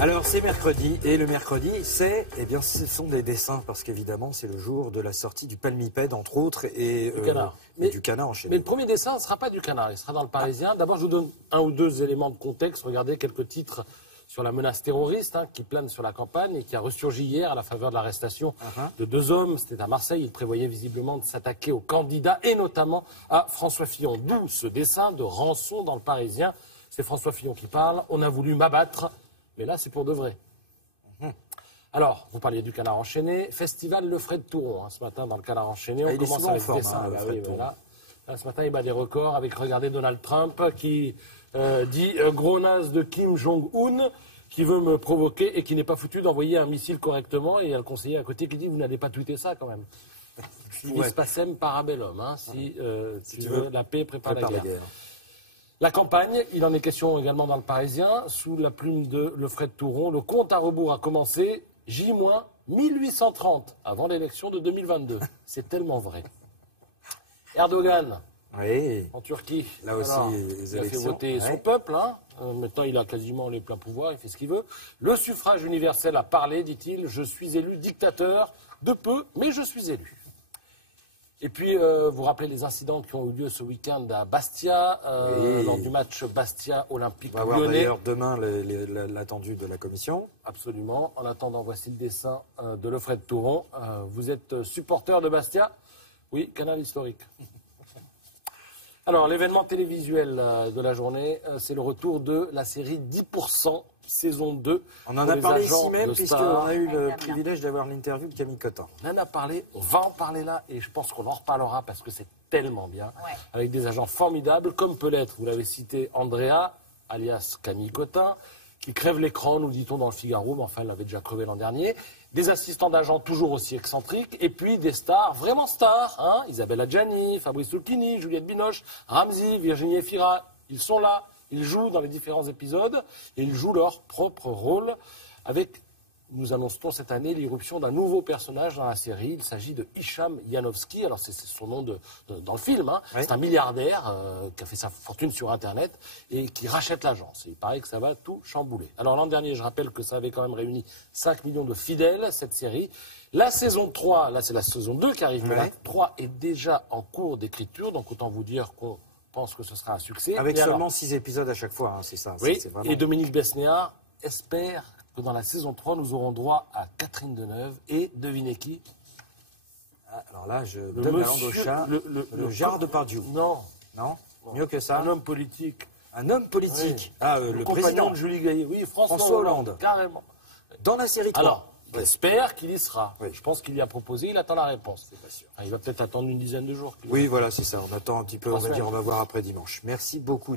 Alors c'est mercredi et le mercredi c'est, eh bien ce sont des dessins parce qu'évidemment c'est le jour de la sortie du palmipède entre autres et du canard. Du canard enchaîné. Mais le premier dessin ne sera pas du canard, il sera dans le Parisien. D'abord je vous donne un ou deux éléments de contexte. Regardez quelques titres sur la menace terroriste qui plane sur la campagne et qui a ressurgi hier à la faveur de l'arrestation de deux hommes. C'était à Marseille. Ils prévoyaient visiblement de s'attaquer aux candidats et notamment à François Fillon. D'où ce dessin de rançon dans le Parisien. C'est François Fillon qui parle. On a voulu m'abattre. Mais là, c'est pour de vrai. Alors, vous parliez du canard enchaîné. Festival Lefred Touron, ce matin, dans le canard enchaîné. On commence avec le dessin. Là, ce matin, il bat des records avec, regardez, Donald Trump qui dit gros naze de Kim Jong-un qui veut me provoquer et qui n'est pas foutu d'envoyer un missile correctement. Et il y a le conseiller à côté qui dit, vous n'allez pas tweeter ça quand même. Finis passem parabellum. Si tu veux la paix, prépare la guerre. La campagne, il en est question également dans le Parisien, sous la plume de Lefred Touron. Le compte à rebours a commencé, J-1830, avant l'élection de 2022. C'est tellement vrai. Erdogan, en Turquie, là aussi, il a fait voter son peuple. Maintenant, il a quasiment les pleins pouvoirs, il fait ce qu'il veut. Le suffrage universel a parlé, dit-il. Je suis élu dictateur de peu, mais je suis élu. Et puis, vous vous rappelez les incidents qui ont eu lieu ce week-end à Bastia, lors du match Bastia-Olympique Lyonnais. On va voir d'ailleurs demain l'attendu de la commission. Absolument. En attendant, voici le dessin de Lefred Touron. Vous êtes supporter de Bastia? Oui, canal historique. Alors, l'événement télévisuel de la journée, c'est le retour de la série 10%. Saison 2. On en a parlé ici même, puisqu'on a eu le privilège d'avoir l'interview de Camille Cotin. On en a parlé, on va en parler là, et je pense qu'on en reparlera parce que c'est tellement bien, avec des agents formidables, comme peut l'être, vous l'avez cité, Andrea, alias Camille Cotin, qui crève l'écran, nous dit-on dans le Figaro, mais enfin, elle l'avait déjà crevé l'an dernier. Des assistants d'agents toujours aussi excentriques, et puis des stars, vraiment stars, Isabelle Adjani, Fabrice Lucchini, Juliette Binoche, Ramzy, Virginie Efira, ils sont là. Ils jouent dans les différents épisodes et ils jouent leur propre rôle avec, nous annonçons cette année, l'irruption d'un nouveau personnage dans la série. Il s'agit de Hicham Yanovski. Alors c'est son nom dans le film. C'est un milliardaire qui a fait sa fortune sur Internet et qui rachète l'agence. Il paraît que ça va tout chambouler. Alors l'an dernier, je rappelle que ça avait quand même réuni 5 millions de fidèles, cette série. La saison 3, là c'est la saison 2 qui arrive, mais la 3 est déjà en cours d'écriture. Donc autant vous dire qu'on pense que ce sera un succès. Avec seulement 6 épisodes à chaque fois, c'est ça. Oui, c'est vraiment... et Dominique Besnéard espère que dans la saison 3, nous aurons droit à Catherine Deneuve et, devinez qui? Alors là, je donne la langue au chat, le Gérard Depardieu. Non. Non. Mieux que ça. Un homme politique. Un homme politique. Oui. Le président de Julie Gaillet. Oui, François Hollande. Carrément. Dans la série 3. Alors, j'espère qu'il y sera. Je pense qu'il y a proposé, il attend la réponse. C'est pas sûr. Il va peut-être attendre une dizaine de jours. Oui, voilà, c'est ça. On attend un petit peu, on va voir après dimanche. Merci beaucoup.